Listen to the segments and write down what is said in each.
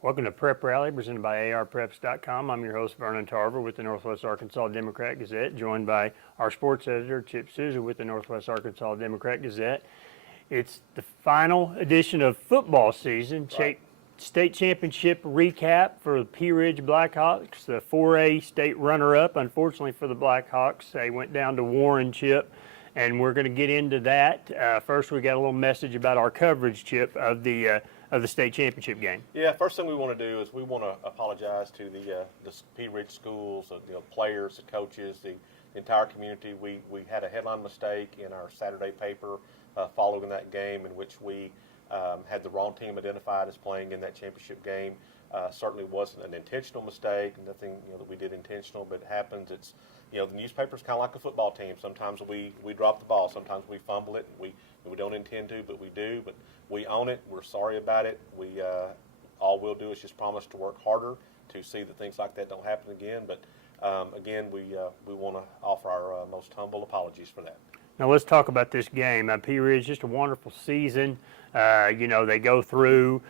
Welcome to Prep Rally, presented by arpreps.com. I'm your host, Vernon Tarver, with the Northwest Arkansas Democrat-Gazette, joined by our sports editor, Chip Souza, with the Northwest Arkansas Democrat-Gazette. It's the final edition of football season. Right. State championship recap for the Pea Ridge Blackhawks, the 4A state runner-up. Unfortunately for the Blackhawks, they went down to Warren, Chip, and we're going to get into that. First, we got a little message about our coverage, Chip, of the state championship game. Yeah, first thing we want to do is we want to apologize to the Pea Ridge schools, the players, the coaches, the entire community. We had a headline mistake in our Saturday paper following that game, in which we had the wrong team identified as playing in that championship game. Certainly wasn't an intentional mistake, nothing that we did intentional, but it happens. It's the newspaper's kind of like a football team. Sometimes we drop the ball, sometimes we fumble it, and we don't intend to, but we do. But we own it. We're sorry about it. We all we'll do is just promise to work harder to see that things like that don't happen again. But again, we want to offer our most humble apologies for that. Now let's talk about this game. Pea Ridge, just a wonderful season. They go through,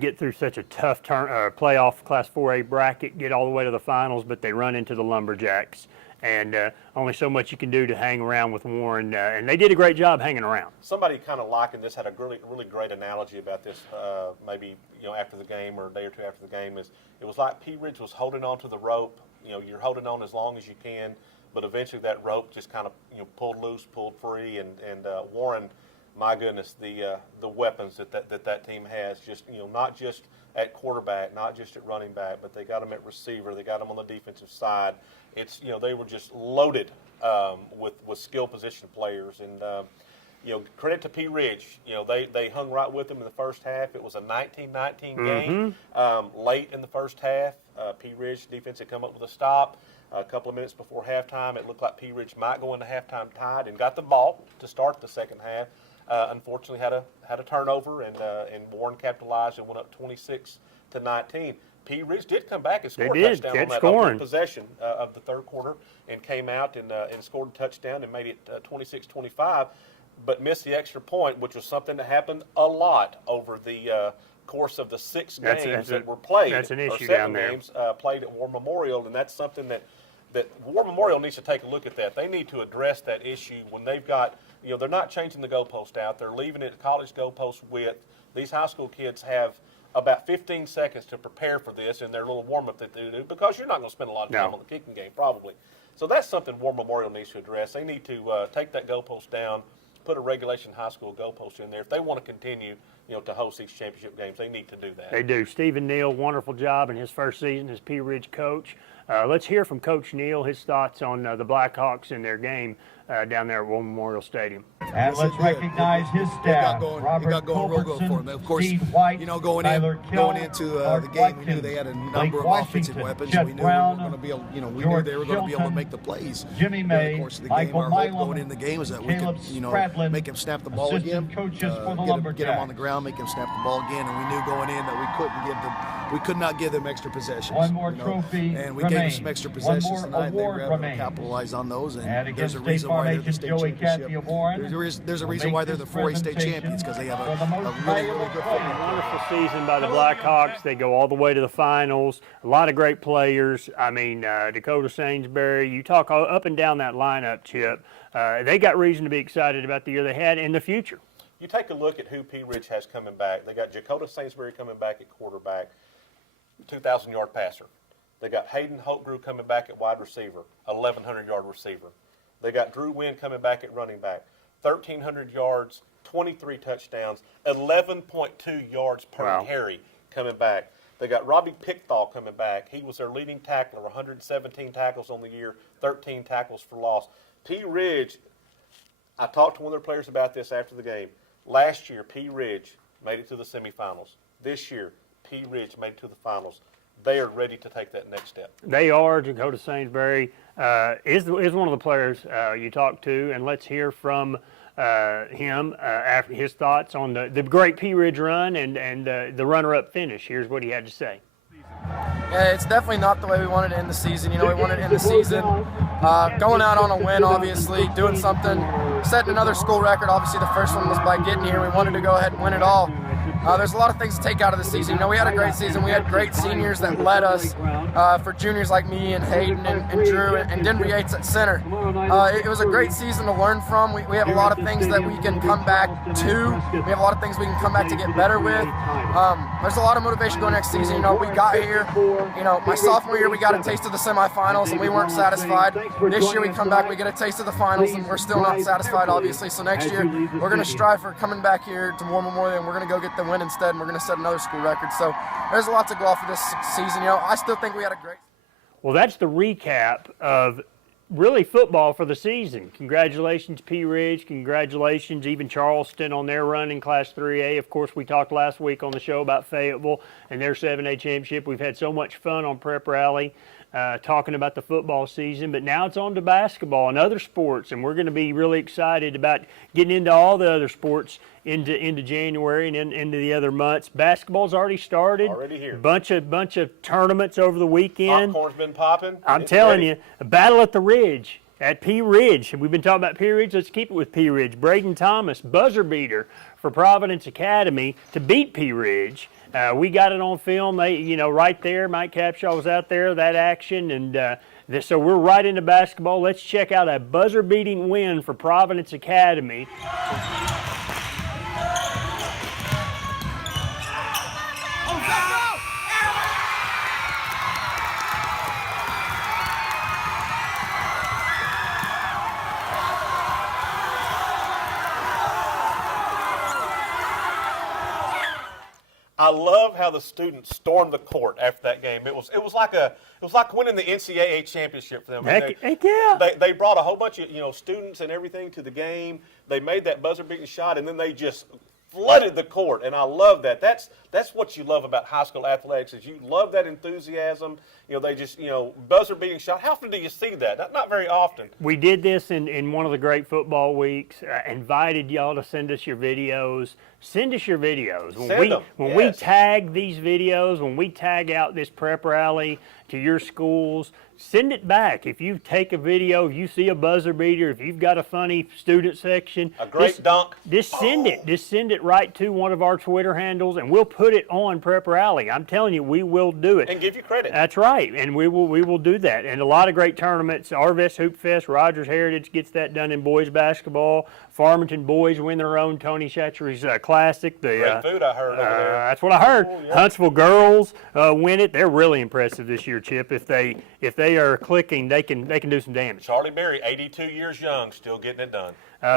get through such a tough playoff Class 4A bracket, get all the way to the finals, but they run into the Lumberjacks. And only so much you can do to hang around with Warren, and they did a great job hanging around. Somebody kind of likened this, had a really great analogy about this. Maybe after the game or a day or two after the game, is it was like Pea Ridge was holding on to the rope. You're holding on as long as you can, but eventually that rope just kind of pulled loose, pulled free, and Warren, my goodness, the weapons that team has, just not just at quarterback, not just at running back, but they got them at receiver, they got them on the defensive side. It's they were just loaded with skill position players, and credit to Pea Ridge. They hung right with them in the first half. It was a 19-19 game. Late in the first half, Pea Ridge defense had come up with a stop. A couple of minutes before halftime, it looked like Pea Ridge might go into halftime tied, and got the ball to start the second half. Unfortunately, had a turnover, and Warren capitalized and went up 26-19. Pea Ridge did come back and score a touchdown on that opening possession of the third quarter, and came out and scored a touchdown and made it 26-25, but missed the extra point, which was something that happened a lot over the course of the 6 games that were played. That's an issue or 7 down there. games played at War Memorial, and that's something that War Memorial needs to take a look at that. They need to address that issue when they've got, they're not changing the goalpost out. They're leaving it at college goalpost width. These high school kids have about 15 seconds to prepare for this in their little warm-up that they do, because you're not going to spend a lot of time on the kicking game probably. So that's something War Memorial needs to address. They need to take that goalpost down, put a regulation high school goalpost in there. If they want to continue to host these championship games, they need to do that. They do. Stephen Neal, wonderful job in his first season as Pea Ridge coach. Let's hear from Coach Neal, his thoughts on the Blackhawks and their game down there at War Memorial Stadium. And let's recognize his staff. Robert Culbertson, for them. Of course, Steve White, going into the game, we knew they had a number of offensive weapons. We knew Brown, we were going to be able, we knew they were going to be able to make the plays. Jimmy May, of course, the Michael game, our hope Milam, going in the game is that we Caleb could, Spradlin, make him snap the ball assistant again, coaches for the get him on the ground, make him snap the ball again, and we knew going in that we could not give them extra possessions. One more trophy and we remains. gave them some extra possessions tonight, and they were able to capitalize on those. And there's a reason why they're the state championship. There's a reason why they're the 4A state champions, because they have a really good football. Wonderful season by the Blackhawks. They go all the way to the finals. A lot of great players. I mean, Jakota Sainsbury. You talk up and down that lineup, Chip. They got reason to be excited about the year they had in the future. You take a look at who Pea Ridge has coming back. They got Jakota Sainsbury coming back at quarterback, 2,000-yard passer. They got Hayden Holtgrew coming back at wide receiver, 1,100-yard receiver. They got Drew Wynn coming back at running back, 1,300 yards, 23 touchdowns, 11.2 yards per carry coming back. They got Robbie Pickthall coming back. He was their leading tackler, 117 tackles on the year, 13 tackles for loss. Pea Ridge, I talked to one of their players about this after the game. Last year, Pea Ridge made it to the semifinals. This year, Pea Ridge made it to the finals. They are ready to take that next step. They are. Jakota Sainsbury is one of the players you talked to, and let's hear from him after his thoughts on the great Pea Ridge run and the runner-up finish. Here's what he had to say. Yeah, it's definitely not the way we wanted to end the season. We wanted to end the season going out on a win, obviously, doing something, setting another school record. Obviously, the first one was by getting here. We wanted to go ahead and win it all. There's a lot of things to take out of the season. You know, we had a great season. We had great seniors that led us. For juniors like me and Hayden and Drew and Denver Yates at center. It was a great season to learn from. We have a lot of things that we can come back to. We have a lot of things we can come back to get better with. There's a lot of motivation going next season. You know, we got here, you know, my sophomore year we got a taste of the semifinals and we weren't satisfied. This year we come back, we get a taste of the finals and we're still not satisfied, obviously. So next year we're going to strive for coming back here to War Memorial and we're going to go get the win instead, and we're going to set another school record. So there's a lot to go off of this season. You know, I still think we had a great. Well, that's the recap of really football for the season. Congratulations, Pea Ridge. Congratulations, even Charleston on their run in Class 3A. Of course, we talked last week on the show about Fayetteville and their 7A championship. We've had so much fun on Prep Rally talking about the football season, but now it's on to basketball and other sports, and we're going to be really excited about getting into all the other sports into January and into the other months. Basketball's already started. Already here. Bunch of tournaments over the weekend. Popcorn's been popping. I'm telling you, a battle at the Ridge, at Pea Ridge. We've been talking about Pea Ridge. Let's keep it with Pea Ridge. Braden Thomas, buzzer beater for Providence Academy to beat Pea Ridge. We got it on film. They, you know, right there. Mike Capshaw was out there, that action, and so we're right into basketball. Let's check out a buzzer-beating win for Providence Academy. I love how the students stormed the court after that game. It was like winning the NCAA championship for them. Heck yeah. They brought a whole bunch of students and everything to the game. They made that buzzer beating shot, and then they just flooded the court, and I love that. That's what you love about high school athletics, is you love that enthusiasm. They just buzzer beating shot. How often do you see that? Not very often. We did this in one of the great football weeks. Invited y'all to send us your videos. Send us your videos. When we tag these videos, when we tag out this prep rally to your schools, send it back. If you take a video, if you see a buzzer beater, if you've got a funny student section, a great dunk, just send it. Just send it right to one of our Twitter handles, and we'll put it on Prep Rally. I'm telling you, we will do it. And give you credit. That's right, and we will do that. And a lot of great tournaments. Arvest Hoop Fest, Rogers Heritage gets that done in boys basketball. Farmington boys win their own Tony Chachery's Classic. Great food, I heard over there. That's what I heard. Oh, yeah. Huntsville girls win it. They're really impressive this year, Chip. If they are clicking, they can do some damage. Charlie Berry, 82 years young, still getting it done.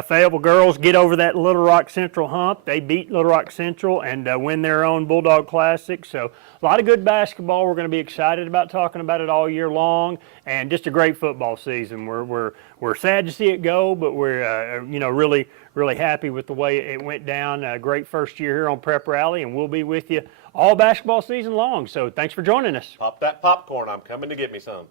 Fayetteville girls get over that Little Rock Central hump. They beat Little Rock Central and win their own Bulldog Classic. So a lot of good basketball. We're going to be excited about talking about it all year long, and just a great football season. We're sad to see it go, but we're really happy with the way it went down. A great first year here on Prep Rally, and we'll be with you all basketball season long. So thanks for joining us. Pop that popcorn. I'm coming to get me some.